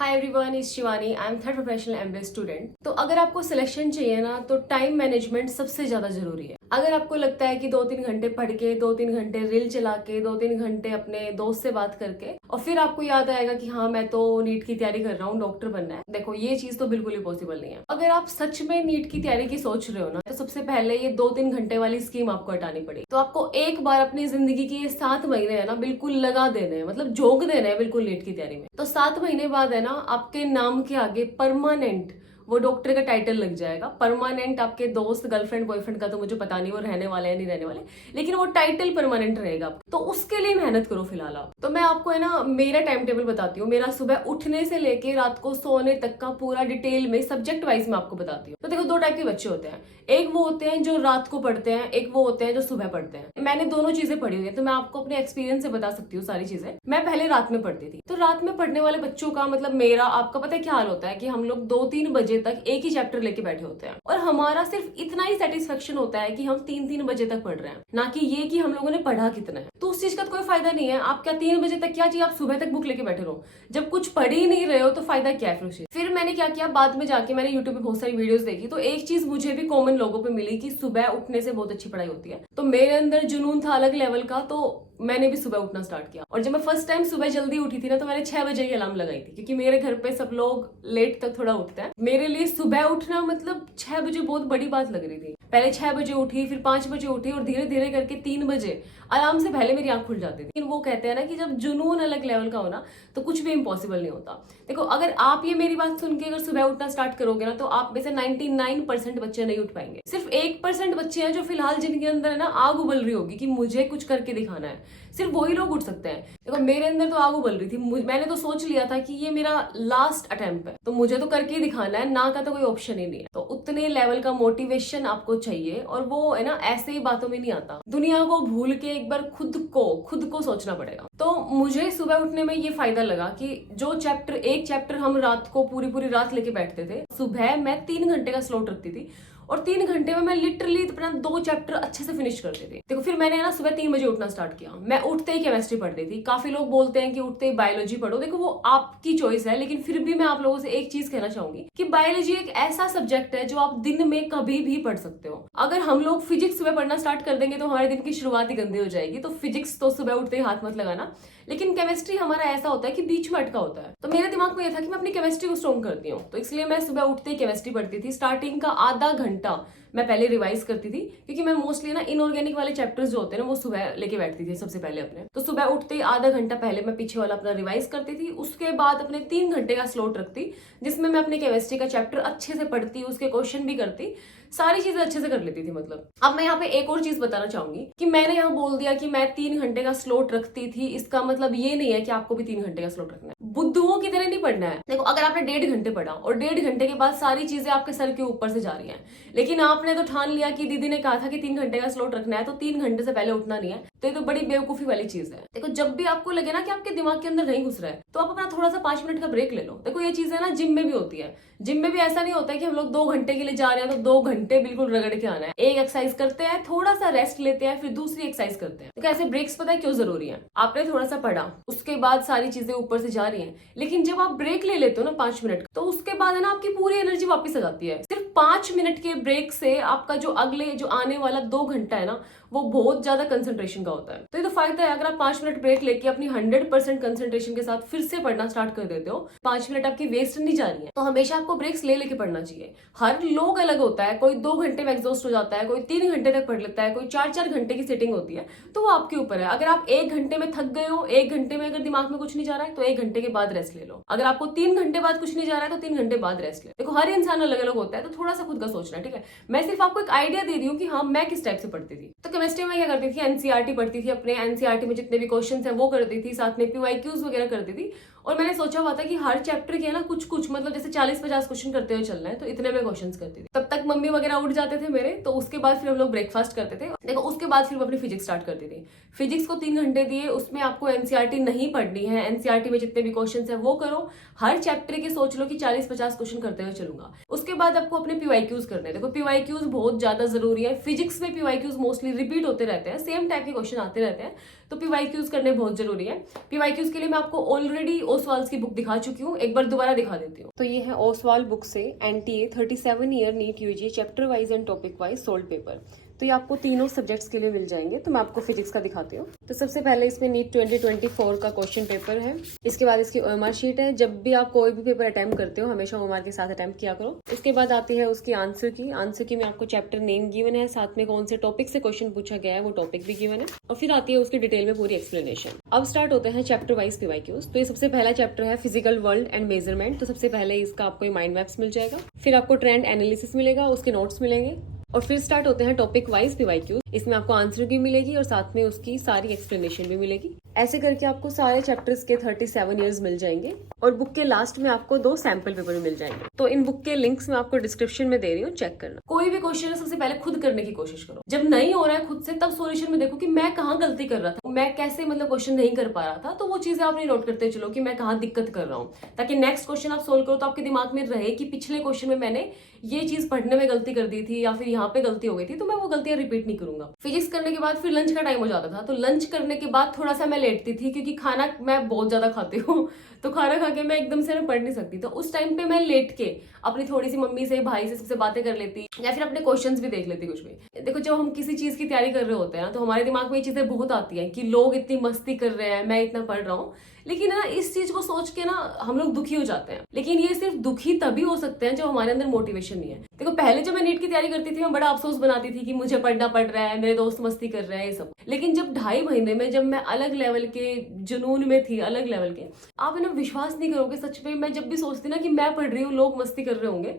Hi everyone, is Shivani. I am third professional MBA student. तो अगर आपको सिलेक्शन चाहिए ना, तो टाइम मैनेजमेंट सबसे ज्यादा जरूरी है। अगर आपको लगता है कि 2-3 घंटे पढ़ के, 2-3 घंटे रील चला के, 2-3 घंटे अपने दोस्त से बात करके और फिर आपको याद आएगा कि हाँ मैं तो नीट की तैयारी कर रहा हूँ, डॉक्टर बनना है, देखो ये चीज तो बिल्कुल ही पॉसिबल नहीं है। अगर आप सच में नीट की तैयारी की सोच रहे हो ना, तो सबसे पहले ये 2-3 घंटे वाली स्कीम आपको हटानी पड़ेगी। तो आपको एक बार अपनी जिंदगी के ये 7 महीने है ना बिल्कुल लगा देने हैं, मतलब झोंक देने हैं बिल्कुल नीट की तैयारी में। तो 7 महीने बाद है ना आपके नाम के आगे परमानेंट वो डॉक्टर का टाइटल लग जाएगा। परमानेंट आपके दोस्त, गर्लफ्रेंड, बॉयफ्रेंड का तो मुझे पता नहीं वो रहने वाले या नहीं रहने वाले, लेकिन वो टाइटल परमानेंट रहेगा। तो उसके लिए मेहनत करो फिलहाल आप। तो मैं आपको है ना मेरा टाइम टेबल बताती हूँ। मेरा सुबह उठने से लेके रात को सोने तक का पूरा डिटेल में सब्जेक्ट वाइज मैं आपको बताती हूँ। तो देखो, 2 टाइप के बच्चे होते हैं। एक वो होते हैं जो रात को पढ़ते हैं, एक वो होते हैं जो सुबह पढ़ते हैं। मैंने दोनों चीजें पढ़ी हुई है, तो मैं आपको अपने एक्सपीरियंस से बता सकती हूँ सारी चीजें। मैं पहले रात में पढ़ती थी। तो रात में पढ़ने वाले बच्चों का मतलब मेरा, आपका पता है क्या हाल होता है कि हम लोग 2-3 बजे तक एक ही चैप्टर लेके बैठे होते हैं और हमारा सिर्फ इतना ही सेटिस्फेक्शन होता है कि हम 3-3 बजे तक पढ़ रहे हैं, ना कि ये कि हम लोगों ने पढ़ा कितना है। तो उस चीज का तो कोई फायदा नहीं है। आप क्या 3 बजे तक क्या चाहिए, आप सुबह तक बुक लेके बैठे रहो। जब कुछ पढ़ ही नहीं रहे हो तो फायदा क्या है फिर उसी। फिर मैंने क्या किया, बाद में जाके मैंने यूट्यूब पे बहुत सारी वीडियोस देखी। तो एक चीज मुझे भी कॉमन लोगों पे मिली कि सुबह उठने से बहुत अच्छी पढ़ाई होती है। तो मेरे अंदर जुनून था अलग लेवल का, तो मैंने भी सुबह उठना स्टार्ट किया। और जब मैं फर्स्ट टाइम सुबह जल्दी उठी थी ना, तो मैंने 6 बजे की अलार्म लगाई थी, क्योंकि मेरे घर पे सब लोग लेट तक थोड़ा उठते हैं। मेरे लिए सुबह उठना मतलब 6 बजे बहुत बड़ी बात लग रही थी। पहले 6 बजे उठी, फिर 5 बजे उठी और धीरे धीरे करके 3 बजे अलार्म से पहले मेरी आंख खुल जाती थी। लेकिन वो कहते हैं ना कि जब जुनून अलग लेवल का हो ना, तो कुछ भी इम्पॉसिबल नहीं होता। देखो, अगर आप ये मेरी बात सुन के अगर सुबह उठना स्टार्ट करोगे ना, तो आप में से 99% बच्चे नहीं उठ पाएंगे। सिर्फ 1% बच्चे हैं जो फिलहाल जिनके अंदर है ना आग उबल रही होगी कि मुझे कुछ करके दिखाना है, सिर्फ वही लोग उठ सकते हैं। देखो, मेरे अंदर तो आग उबल रही थी। मैंने तो सोच लिया था कि ये मेरा लास्ट अटेम्प्ट है, तो मुझे तो करके ही दिखाना है, ना का तो कोई ऑप्शन ही नहीं है। तो उतने लेवल का मोटिवेशन आपको चाहिए, और वो है ना ऐसे ही बातों में नहीं आता। दुनिया को भूल के एक बार खुद को सोचना पड़ेगा। तो मुझे सुबह उठने में ये फायदा लगा कि जो एक चैप्टर हम रात को पूरी रात लेके बैठते थे, सुबह मैं 3 घंटे का स्लॉट रखती थी और 3 घंटे में मैं लिटरली अपना 2 चैप्टर अच्छे से फिनिश करती थी। देखो, फिर मैंने ना सुबह 3 बजे उठना स्टार्ट किया। मैं उठते ही केमिस्ट्री पढ़ती थी। काफी लोग बोलते हैं कि उठते ही बायोलॉजी पढ़ो। देखो, वो आपकी चॉइस है, लेकिन फिर भी मैं आप लोगों से एक चीज कहना चाहूंगी कि बायोलॉजी एक ऐसा सब्जेक्ट है जो आप दिन में कभी भी पढ़ सकते हो। अगर हम लोग फिजिक्स सुबह पढ़ना स्टार्ट कर देंगे तो हमारे दिन की शुरुआत ही गंदी हो जाएगी। तो फिजिक्स तो सुबह उठते ही हाथ मत लगाना। लेकिन केमिस्ट्री हमारा ऐसा होता है कि बीच में अटका होता है। तो मेरे दिमाग में यह था कि मैं अपनी केमिस्ट्री को स्ट्रॉन्ग करती हूँ, तो इसलिए मैं सुबह उठते ही केमिस्ट्री पढ़ती थी। स्टार्टिंग का आधा घंटा मैं पहले रिवाइज करती थी, क्योंकि मैं मोस्टली ना इनऑर्गेनिक वाले चैप्टर्स जो होते हैं ना, वो सुबह लेके बैठती थी सबसे पहले अपने। तो सुबह उठते ही आधा घंटा पहले मैं पीछे वाला अपना रिवाइज करती थी। उसके बाद अपने 3 घंटे का स्लॉट रखती, जिसमें मैं अपने केमिस्ट्री का चैप्टर अच्छे से पढ़ती, उसके क्वेश्चन भी करती, सारी चीजें अच्छे से कर लेती थी। मतलब अब मैं यहाँ पे एक और चीज बताना चाहूंगी कि मैंने यहाँ बोल दिया कि मैं 3 घंटे का स्लॉट रखती थी, इसका मतलब ये नहीं है कि आपको भी 3 घंटे का स्लॉट रखना है। बुद्धुओं की तरह नहीं पढ़ना है। देखो, अगर आपने 1.5 घंटे पढ़ा और 1.5 घंटे के बाद सारी चीजें आपके सर के ऊपर से जा रही हैं, लेकिन आपने तो ठान लिया कि दीदी ने कहा था कि 3 घंटे का स्लॉट रखना है, तो 3 घंटे से पहले उठना नहीं है, तो ये तो बड़ी बेवकूफी वाली चीज है। देखो, जब भी आपको लगे ना कि आपके दिमाग के अंदर नहीं घुस रहा है, तो आप अपना थोड़ा सा 5 मिनट का ब्रेक ले लो। देखो, ये चीज है ना जिम में भी होती है। जिम में भी ऐसा नहीं होता है कि हम लोग 2 घंटे के लिए जा रहे हैं तो 2 घंटे बिल्कुल रगड़ के आना है। एक एक्सरसाइज करते हैं, थोड़ा सा रेस्ट लेते हैं, फिर दूसरी एक्सरसाइज करते हैं। तो ऐसे ब्रेक्स पता है क्यों जरूरी है? आपने थोड़ा सा पढ़ा, उसके बाद सारी चीजें ऊपर से जा रही हैं, लेकिन जब आप ब्रेक ले लेते हो ना 5 मिनट, तो उसके बाद है ना आपकी पूरी एनर्जी वापस आ जाती है। सिर्फ 5 मिनट के ब्रेक से आपका जो आने वाला 2 घंटा है ना, वो बहुत ज्यादा कंसंट्रेशन का होता है। तो ये तो फायदा है। अगर आप 5 मिनट ब्रेक लेके अपनी 100% कंसंट्रेशन के साथ फिर से पढ़ना स्टार्ट कर देते हो, 5 मिनट आपकी वेस्ट नहीं जा रही है। तो हमेशा आपको ब्रेक्स ले लेके पढ़ना चाहिए। हर लोग अलग होता है, कोई 2 घंटे में एग्जॉस्ट हो जाता है, कोई 3 घंटे तक पढ़ लेता है, कोई 4-4 घंटे की सेटिंग होती है। तो वो आपके ऊपर है। अगर आप 1 घंटे में थक गए हो, 1 घंटे में अगर दिमाग में कुछ नहीं जा रहा है, तो 1 घंटे के बाद रेस्ट ले लो। अगर आपको 3 घंटे बाद कुछ नहीं जा रहा है, तो 3 घंटे बाद रेस्ट ले। देखो, हर इंसान अलग अलग होता है, तो थोड़ा सा खुद का सोचना है, ठीक है। मैं सिर्फ आपको एक आइडिया दे रही हूँ कि हाँ मैं किस टाइप से पढ़ती थी। तो केमिस्ट्री में क्या करती थी, एनसीईआरटी पढ़ती थी। अपने एनसीईआरटी में जितने भी क्वेश्चंस हैं वो करती थी, साथ में पीवाईक्यूज वगैरह करती थी। और मैंने सोचा हुआ था कि हर चैप्टर के ना कुछ मतलब जैसे 40-50 क्वेश्चन करते हुए चलना है, तो इतने में क्वेश्चंस करती थी। तब तक मम्मी वगैरह उठ जाते थे मेरे, तो उसके बाद फिर हम लोग ब्रेकफास्ट करते थे। देखो, उसके बाद फिर मैं अपनी फिजिक्स स्टार्ट करती थी। फिजिक्स को 3 घंटे दिए, उसमें आपको एनसीईआरटी नहीं पढ़नी है। एनसीईआरटी में जितने भी क्वेश्चन है वो करो। हर चैप्टर के सोच लो कि 40-50 क्वेश्चन करते हुए चलूंगा। उसके बाद आपको अपने पीवाईक्यूज करने हैं। देखो, पीवाईक्यूज बहुत ज्यादा जरूरी है। फिजिक्स में पीवाईक्यूज मोस्टली रिपीट होते रहते हैं, सेम टाइप के क्वेश्चन आते रहते हैं, तो पीवाईक्यूज करने बहुत जरूरी है। पीवाईक्यूज के लिए मैं आपको ऑलरेडी ओसवाल की बुक दिखा चुकी हूँ, एक बार दोबारा दिखा देती हूँ। तो ये है ओसवाल बुक से NTA 37 year NEET UG chapter wise and topic wise solved paper. तो ये आपको तीनों सब्जेक्ट्स के लिए मिल जाएंगे। तो मैं आपको फिजिक्स का दिखाती हूँ। तो सबसे पहले इसमें नीट 2024 का क्वेश्चन पेपर है। इसके बाद इसकी OMR शीट है। जब भी आप कोई भी पेपर अटेम्प्ट करते हो हमेशा OMR के साथ अटेम्प्ट किया करो। इसके बाद आती है उसकी आंसर की में आपको चैप्टर नेम गिवन है, साथ में कौन से टॉपिक से क्वेश्चन पूछा गया है वो टॉपिक भी गिवन है, और फिर आती है उसकी डिटेल में पूरी एक्सप्लेनेशन। अब स्टार्ट होते हैं चैप्टर वाइज PYQs। तो ये सबसे पहला चैप्टर है फिजिकल वर्ल्ड एंड मेजरमेंट। तो सबसे पहले इसका आपको माइंड मैप्स मिल जाएगा, फिर आपको ट्रेंड एनालिसिस मिलेगा, उसके नोट्स मिलेंगे, और फिर स्टार्ट होते हैं टॉपिक वाइज PYQ। इसमें आपको आंसर की मिलेगी और साथ में उसकी सारी एक्सप्लेनेशन भी मिलेगी। ऐसे करके आपको सारे चैप्टर्स के 37 इयर्स मिल जाएंगे, और बुक के लास्ट में आपको 2 सैंपल पेपर मिल जाएंगे। तो इन बुक के लिंक्स मैं आपको डिस्क्रिप्शन में दे रही हूँ, चेक करना। कोई भी क्वेश्चन है सबसे पहले खुद करने की कोशिश करो। जब नहीं हो रहा है खुद से, तब सॉल्यूशन में देखो कि मैं कहाँ गलती कर रहा था, मैं कैसे क्वेश्चन नहीं कर पा रहा था। तो वो चीजें आप नोट करते चलो कि मैं कहाँ दिक्कत कर रहा हूँ, ताकि नेक्स्ट क्वेश्चन आप सोल्व करो तो आपके दिमाग में रहे कि पिछले क्वेश्चन में मैंने ये चीज पढ़ने में गलती कर दी थी या फिर यहाँ पे गलती हो गई थी, तो मैं वो गलतियां रिपीट नहीं करूंगा। फिजिक्स करने के बाद फिर लंच का टाइम हो जाता था, तो लंच करने के बाद थोड़ा सा मैं लेटती थी, क्योंकि खाना मैं बहुत ज्यादा खाती हूँ तो खाना खा के मैं एकदम से पढ़ नहीं सकती। तो उस टाइम पे मैं लेट के अपनी थोड़ी सी मम्मी से, भाई से, सबसे बातें कर लेती, या फिर अपने क्वेश्चंस भी देख लेती कुछ भी। देखो जब हम किसी चीज की तैयारी कर रहे होते हैं ना, तो हमारे दिमाग में ये चीजें बहुत आती हैं कि लोग इतनी मस्ती कर रहे हैं, मैं इतना पढ़ रहा हूँ, लेकिन ना इस चीज को सोच के ना हम लोग दुखी हो जाते हैं। लेकिन ये सिर्फ दुखी तभी हो सकते हैं जब हमारे अंदर मोटिवेशन नहीं है। देखो पहले जब मैं नीट की तैयारी करती थी मैं बड़ा अफसोस बनाती थी कि मुझे पढ़ना पड़ रहा है, मेरे दोस्त मस्ती कर रहे हैं, ये सब। लेकिन जब 2.5 महीने में जब मैं अलग लेवल के जुनून में थी, अलग लेवल के, आप है ना विश्वास नहीं करोगे, सच में मैं जब भी सोचती ना कि मैं पढ़ रही हूँ, लोग मस्ती कर रहे होंगे,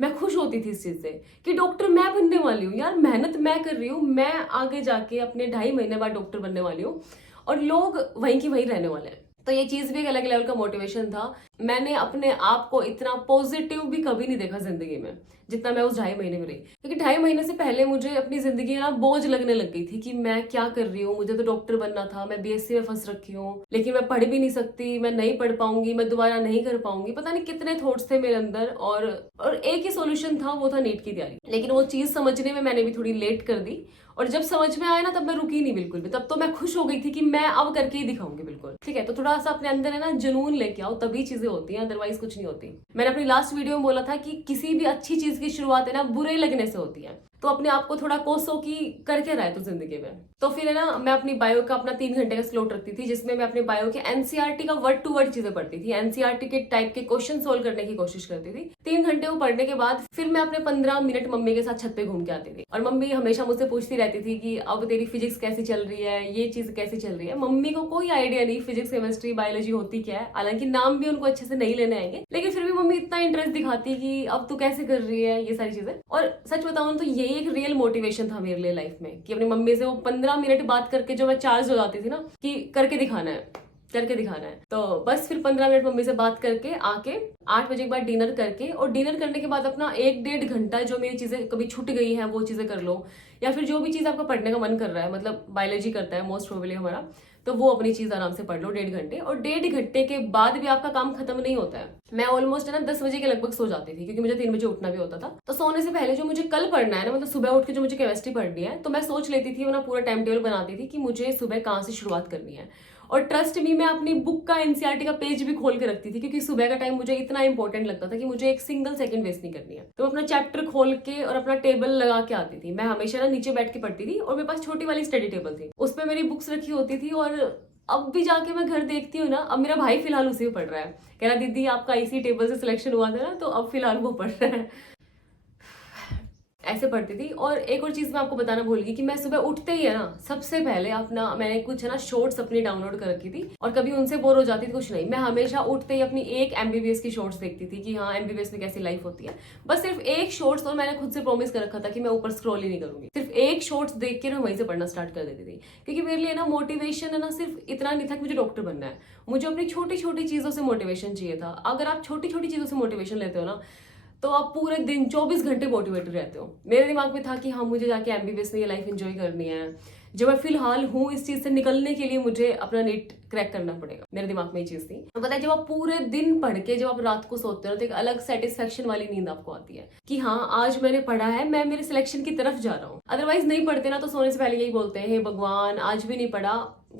मैं खुश होती थी इस चीज से कि डॉक्टर मैं बनने वाली हूँ यार, मेहनत मैं कर रही हूँ, मैं आगे जाके अपने 2.5 महीने बाद डॉक्टर बनने वाली हूँ, और लोग वहीं की वहीं रहने वाले हैं। तो ये चीज भी एक अलग लेवल का मोटिवेशन था। मैंने अपने आप को इतना पॉजिटिव भी कभी नहीं देखा जिंदगी में जितना मैं उस 2.5 महीने में रही, क्योंकि 2.5 महीने से पहले मुझे अपनी जिंदगी ना बोझ लगने लग गई थी कि मैं क्या कर रही हूँ, मुझे तो डॉक्टर बनना था, मैं BSc में फंस रखी हूँ, लेकिन मैं पढ़ भी नहीं सकती, मैं नहीं पढ़ पाऊंगी, मैं दोबारा नहीं कर पाऊंगी, पता नहीं कितने थॉट्स थे मेरे अंदर। और एक ही सोल्यूशन था, वो था नीट की तैयारी। लेकिन वो चीज समझने में मैंने भी थोड़ी लेट कर दी, और जब समझ में आया ना तब मैं रुकी नहीं बिल्कुल भी। तब तो मैं खुश हो गई थी कि मैं अब करके ही दिखाऊंगी बिल्कुल, ठीक है। तो थोड़ा सा अपने अंदर है ना जुनून लेके आओ, तभी चीजें होती हैं, अदरवाइज कुछ नहीं होती। मैंने अपनी लास्ट वीडियो में बोला था कि किसी भी अच्छी चीज की शुरुआत है ना बुरे लगने से होती है, तो अपने आप को थोड़ा कोसो की करके रहे तो जिंदगी में। तो फिर है ना मैं अपनी बायो का अपना 3 घंटे का स्लॉट रखती थी, जिसमें मैं अपने बायो के NCERT का वर्ड टू वर्ड चीजें पढ़ती थी, NCERT के टाइप के क्वेश्चन सोल्व करने की कोशिश करती थी। 3 घंटे वो पढ़ने के बाद फिर मैं अपने 15 मिनट मम्मी के साथ छत पे घूम के आती थी, और मम्मी हमेशा मुझसे पूछती रहती थी कि अब तेरी फिजिक्स कैसी चल रही है, ये चीज कैसी चल रही है। मम्मी को कोई आइडिया नहीं फिजिक्स, केमिस्ट्री, बायोलॉजी होती क्या है, हालांकि नाम भी उनको अच्छे से नहीं लेने आएंगे, लेकिन फिर भी मम्मी इतना इंटरेस्ट दिखाती कि अब तू कैसे कर रही है, ये सारी चीजें। और सच बताऊं तो यही एक रियल मोटिवेशन था मेरे लिए लाइफ में, कि अपनी मम्मी से वो 15 मिनट बात करके जो मैं चार्ज हो जाती थी ना कि करके दिखाना है। तो बस फिर 15 मिनट मम्मी से बात करके आके 8 बजे के बाद डिनर करके, और डिनर करने के बाद अपना 1-1.5 घंटा जो मेरी चीजें कभी छूट गई है वो चीजें कर लो, या फिर जो भी चीज आपका पढ़ने का मन कर रहा है, मतलब बायोलॉजी करता है मोस्ट प्रोबेबली हमारा, तो वो अपनी चीज आराम से पढ़ लो 1.5 घंटे। और 1.5 घंटे के बाद भी आपका काम खत्म नहीं होता है। मैं ऑलमोस्ट है ना 10 बजे के लगभग सो जाती थी, क्योंकि मुझे 3 बजे उठना भी होता था। तो सोने से पहले जो मुझे कल पढ़ना है ना, मतलब सुबह उठ के जो मुझे केमिस्ट्री पढ़नी है, तो मैं सोच लेती थी, मैं पूरा टाइम टेबल बनाती थी कि मुझे सुबह कहाँ से शुरुआत करनी है। और ट्रस्ट मी, मैं अपनी बुक का NCERT का पेज भी खोल के रखती थी, क्योंकि सुबह का टाइम मुझे इतना इंपॉर्टेंट लगता था कि मुझे एक सिंगल सेकंड वेस्ट नहीं करनी है। तो मैं अपना चैप्टर खोल के और अपना टेबल लगा के आती थी। मैं हमेशा ना नीचे बैठ के पढ़ती थी, और मेरे पास छोटी वाली स्टडी टेबल थी, उसपे मेरी बुक्स रखी होती थी। और अब भी जाके मैं घर देखती हूँ ना, अब मेरा भाई फिलहाल उसी में पढ़ रहा है, कह रहा दीदी आपका इसी टेबल से सिलेक्शन हुआ था ना, तो अब फिलहाल वो पढ़ रहा है। ऐसे पढ़ती थी। और एक और चीज मैं आपको बताना भूल गई कि मैं सुबह उठते ही है ना सबसे पहले अपना मैंने कुछ है ना शॉर्ट्स अपनी डाउनलोड कर रखी थी, और कभी उनसे बोर हो जाती थी कुछ नहीं, मैं हमेशा उठते ही अपनी एक MBBS की शॉर्ट्स देखती थी कि हाँ MBBS में कैसी लाइफ होती है। बस सिर्फ एक शॉर्ट्स, और मैंने खुद से प्रॉमिस कर रखा था कि मैं ऊपर स्क्रॉल ही नहीं करूंगी, सिर्फ एक शॉर्ट्स देख के मैं वहीं से पढ़ना स्टार्ट कर देती थी। क्योंकि मेरे लिए ना मोटिवेशन है ना सिर्फ इतना नहीं था कि मुझे डॉक्टर बनना है, मुझे अपनी छोटी छोटी चीजों से मोटिवेशन चाहिए था। अगर आप छोटी छोटी चीजों से मोटिवेशन लेते हो ना, तो आप पूरे दिन 24 घंटे मोटिवेटेड रहते हो। मेरे दिमाग में था कि हाँ मुझे जाके MBBS में ये लाइफ एंजॉय करनी है, जो मैं फिलहाल हूँ इस चीज से निकलने के लिए मुझे अपना नीट क्रैक करना पड़ेगा। मेरे दिमाग में ये चीज थी। तो पता है जब आप पूरे दिन पढ़ के जब आप रात को सोते हो तो एक अलग सेटिस्फेक्शन वाली नींद आपको आती है कि हाँ आज मैंने पढ़ा है, मैं मेरे सिलेक्शन की तरफ जा रहा हूँ। अदरवाइज नहीं पढ़ते ना तो सोने से पहले यही बोलते हैं हे भगवान आज भी नहीं पढ़ा,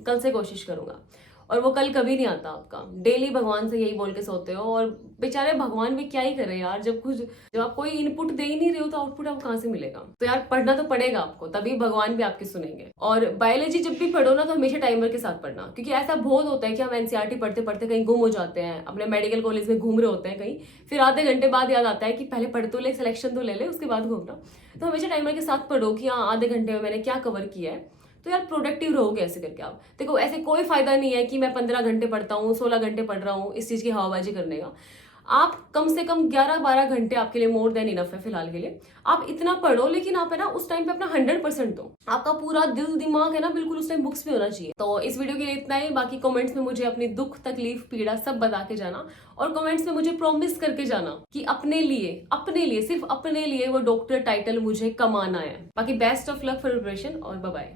कल से कोशिश करूंगा। और वो कल कभी नहीं आता आपका। डेली भगवान से यही बोल के सोते हो, और बेचारे भगवान भी क्या ही करे यार, जब आप कोई इनपुट दे ही नहीं रहे हो तो आउटपुट आपको कहाँ से मिलेगा। तो यार पढ़ना तो पड़ेगा आपको, तभी भगवान भी आपकी सुनेंगे। और बायोलॉजी जब भी पढ़ो ना तो हमेशा टाइमर के साथ पढ़ना, क्योंकि ऐसा बहुत होता है कि हम एनसीईआरटी पढ़ते पढ़ते कहीं गुम हो जाते हैं, अपने मेडिकल कॉलेज में घूम रहे होते हैं कहीं, फिर आधे घंटे बाद याद आता है कि पहले पढ़ तो ले, सिलेक्शन तो ले ले, उसके बाद घूमना। तो हमेशा टाइमर के साथ पढ़ो कि हाँ आधे घंटे में मैंने क्या कवर किया है, तो यार प्रोडक्टिव रहोगे ऐसे करके आप। देखो ऐसे कोई फायदा नहीं है कि मैं 15 घंटे पढ़ता हूँ, 16 घंटे पढ़ रहा हूँ इस चीज की हवाबाजी करने का। आप कम से कम 11-12 घंटे आपके लिए मोर देन इनफ है फिलहाल के लिए। आप इतना पढ़ो, लेकिन आप है ना उस टाइम पे अपना 100% दो। आपका पूरा दिल दिमाग है ना बिल्कुल उस टाइम बुक्स में होना चाहिए। तो इस वीडियो के लिए इतना ही। बाकी कमेंट्स में मुझे अपनी दुख तकलीफ पीड़ा सब बता के जाना, और कमेंट्स में मुझे प्रॉमिस करके जाना कि अपने लिए सिर्फ अपने लिए वो डॉक्टर टाइटल मुझे कमाना है। बाकी best of luck for preparation, और बाय बाय।